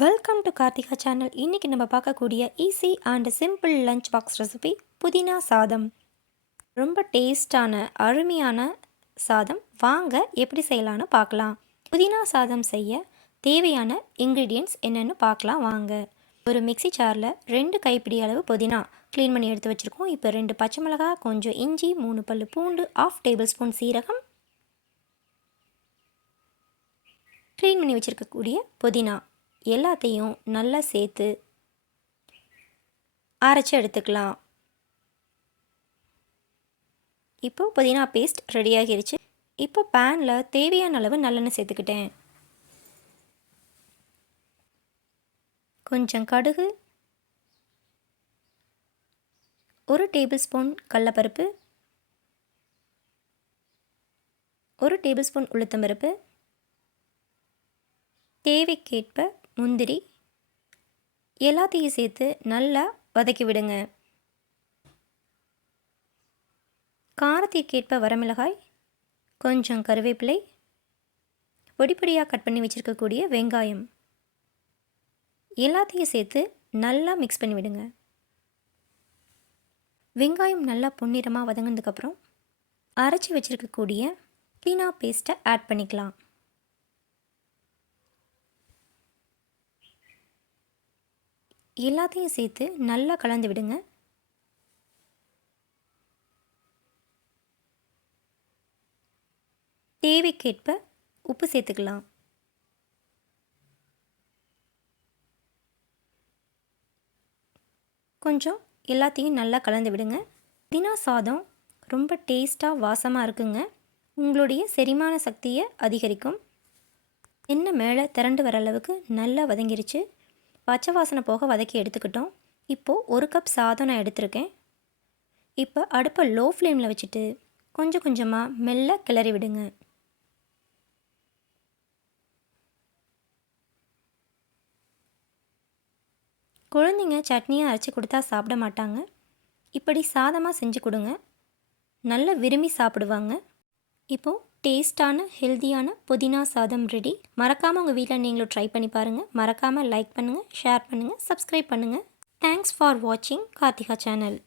Welcome to Karthika channel. இன்றைக்கி நம்ம பார்க்கக்கூடிய easy and simple lunch box recipe புதினா சாதம். ரொம்ப டேஸ்டான அருமையான சாதம். வாங்க எப்படி செய்யலான்னு பார்க்கலாம். புதினா சாதம் செய்ய தேவையான இன்க்ரீடியன்ட்ஸ் என்னென்னு பார்க்கலாம் வாங்க. ஒரு மிக்சி ஜாரில் 2 கைப்பிடி அளவு புதினா க்ளீன் பண்ணி எடுத்து வச்சுருக்கோம். இப்போ 2 பச்சை மிளகாய், கொஞ்சம் இஞ்சி, 3 பல் பூண்டு, 1/2 டேபிள் ஸ்பூன் சீரகம், க்ளீன் பண்ணி வச்சுருக்கக்கூடிய புதினா எல்லாத்தையும் நல்லா சேர்த்து அரைச்சி எடுத்துக்கலாம். இப்போ புதினா பேஸ்ட் ரெடி ஆகிருச்சு. இப்போ பேனில் தேவையான அளவு நல்லெண்ணெய் சேர்த்துக்கிட்டேன். கொஞ்சம் கடுகு, 1 டேபிள் ஸ்பூன் கடலைப்பருப்பு, 1 டேபிள் ஸ்பூன் உளுத்தம்பருப்பு, தேவைக்கேற்ப முந்திரி எல்லாத்தையும் சேர்த்து நல்லா வதக்கி விடுங்க. காரத்திற்கேற்ப வரமிளகாய், கொஞ்சம் கருவேப்பிலை, பொடிப்பொடியாக கட் பண்ணி வச்சுருக்கக்கூடிய வெங்காயம் எல்லாத்தையும் சேர்த்து நல்லா மிக்ஸ் பண்ணி விடுங்க. வெங்காயம் நல்லா பொன்னிறமாக வதங்கினதுக்கப்புறம் அரைச்சி வச்சுருக்கக்கூடிய புதினா பேஸ்ட்டை ஆட் பண்ணிக்கலாம். எல்லாத்தையும் சேர்த்து நல்லா கலந்து விடுங்க. தேவைக்கேற்ப உப்பு சேர்த்துக்கலாம். கொஞ்சம் எல்லாத்தையும் நல்லா கலந்து விடுங்க. புதினா சாதம் ரொம்ப டேஸ்ட்டாக வாசமாக இருக்குங்க. உங்களுடைய செரிமான சக்தியை அதிகரிக்கும். எண்ணெய் மேலே திரண்டு வர அளவுக்கு நல்லா வதங்கிருச்சு. பச்சை வாசனை போக வதக்கி எடுத்துக்கிட்டோம். இப்போது 1 கப் சாதம் நான் எடுத்திருக்கேன். இப்போ அடுப்பை லோ ஃப்ளேமில் வச்சுட்டு கொஞ்சம் கொஞ்சமாக மெல்ல கிளறி விடுங்க. குழந்தைங்க சட்னியை அரைச்சி கொடுத்தா சாப்பிட மாட்டாங்க. இப்படி சாதமாக செஞ்சு கொடுங்க, நல்லா விரும்பி சாப்பிடுவாங்க. இப்போது டேஸ்டான ஹெல்த்தியான புதினா சாதம் ரெடி. மறக்காமல் உங்கள் வீட்டில் நீங்களும் ட்ரை பண்ணி பாருங்கள். மறக்காமல் லைக் பண்ணுங்கள், ஷேர் பண்ணுங்கள், சப்ஸ்கிரைப் பண்ணுங்கள். தேங்க்ஸ் ஃபார் வாட்சிங் கார்த்திகா சேனல்.